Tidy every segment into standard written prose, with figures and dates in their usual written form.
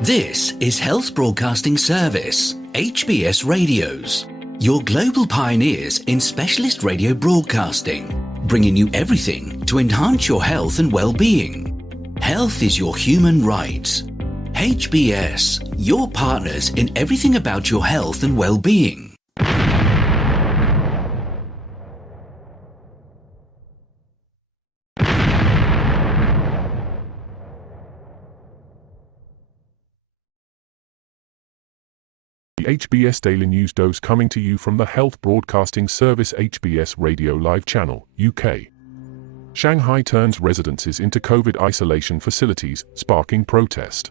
This is Health Broadcasting Service HBS Radios, your global pioneers in specialist radio broadcasting, bringing you everything to enhance your health and well-being. Health is your human right. HBS, your partners in everything about your health and well-being. The HBS Daily News Dose coming to you from the Health Broadcasting Service HBS Radio Live Channel, UK. Shanghai turns residences into COVID isolation facilities, sparking protest.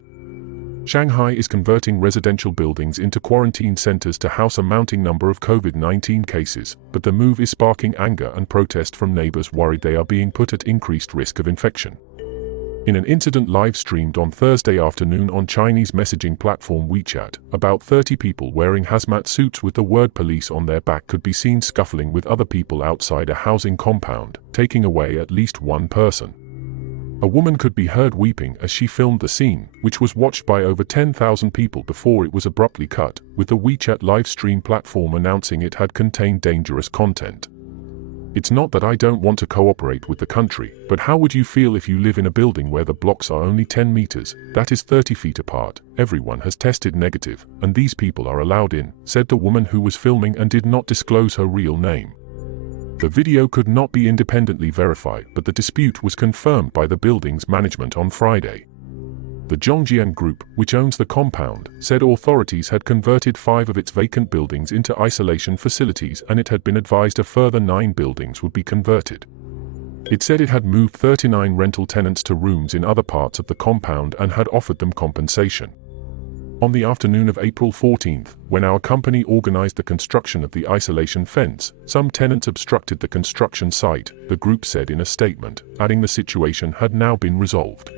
Shanghai is converting residential buildings into quarantine centers to house a mounting number of COVID-19 cases, but the move is sparking anger and protest from neighbors worried they are being put at increased risk of infection. In an incident live-streamed on Thursday afternoon on Chinese messaging platform WeChat, about 30 people wearing hazmat suits with the word police on their back could be seen scuffling with other people outside a housing compound, taking away at least one person. A woman could be heard weeping as she filmed the scene, which was watched by over 10,000 people before it was abruptly cut, with the WeChat live-stream platform announcing it had contained dangerous content. It's not that I don't want to cooperate with the country, but how would you feel if you live in a building where the blocks are only 10 meters, that is 30 feet apart, everyone has tested negative, and these people are allowed in, said the woman who was filming and did not disclose her real name. The video could not be independently verified, but the dispute was confirmed by the building's management on Friday. The Zhongjiang Group, which owns the compound, said authorities had converted 5 of its vacant buildings into isolation facilities and it had been advised a further 9 buildings would be converted. It said it had moved 39 rental tenants to rooms in other parts of the compound and had offered them compensation. On the afternoon of April 14th, when our company organized the construction of the isolation fence, some tenants obstructed the construction site, the group said in a statement, adding the situation had now been resolved.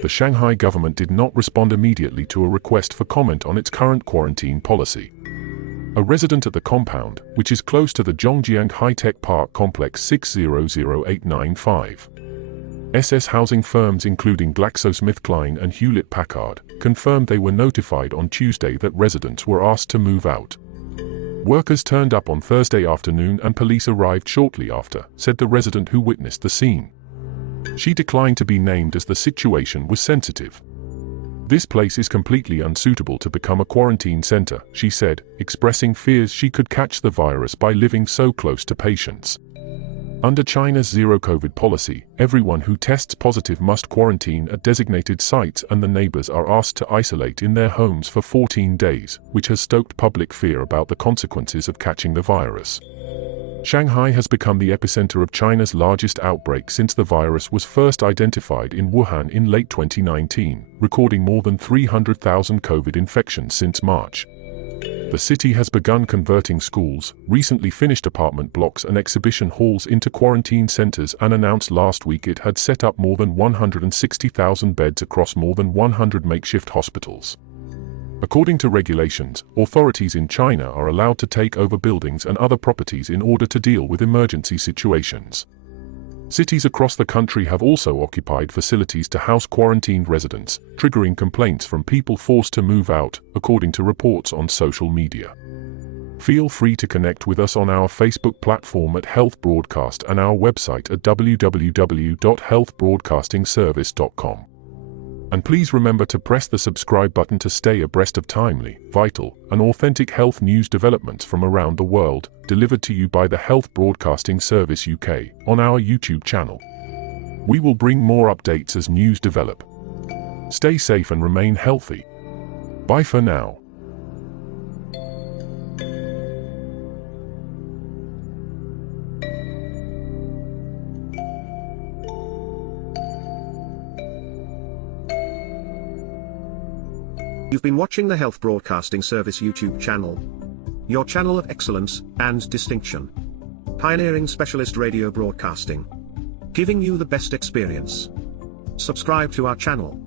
The Shanghai government did not respond immediately to a request for comment on its current quarantine policy. A resident at the compound, which is close to the Zhongjiang High-Tech Park Complex 600895. SS housing firms including GlaxoSmithKline and Hewlett-Packard confirmed they were notified on Tuesday that residents were asked to move out. Workers turned up on Thursday afternoon and police arrived shortly after, said the resident who witnessed the scene. She declined to be named as the situation was sensitive. This place is completely unsuitable to become a quarantine center, she said, expressing fears she could catch the virus by living so close to patients. Under China's zero-COVID policy, everyone who tests positive must quarantine at designated sites and the neighbors are asked to isolate in their homes for 14 days, which has stoked public fear about the consequences of catching the virus. Shanghai has become the epicenter of China's largest outbreak since the virus was first identified in Wuhan in late 2019, recording more than 300,000 COVID infections since March. The city has begun converting schools, recently finished apartment blocks and exhibition halls into quarantine centers and announced last week it had set up more than 160,000 beds across more than 100 makeshift hospitals. According to regulations, authorities in China are allowed to take over buildings and other properties in order to deal with emergency situations. Cities across the country have also occupied facilities to house quarantined residents, triggering complaints from people forced to move out, according to reports on social media. Feel free to connect with us on our Facebook platform at Health Broadcast and our website at www.healthbroadcastingservice.com. And please remember to press the subscribe button to stay abreast of timely, vital, and authentic health news developments from around the world, delivered to you by the Health Broadcasting Service UK on our YouTube channel. We will bring more updates as news develop. Stay safe and remain healthy. Bye for now. You've been watching the Health Broadcasting Service YouTube channel. Your channel of excellence and distinction. Pioneering specialist radio broadcasting. Giving you the best experience. Subscribe to our channel.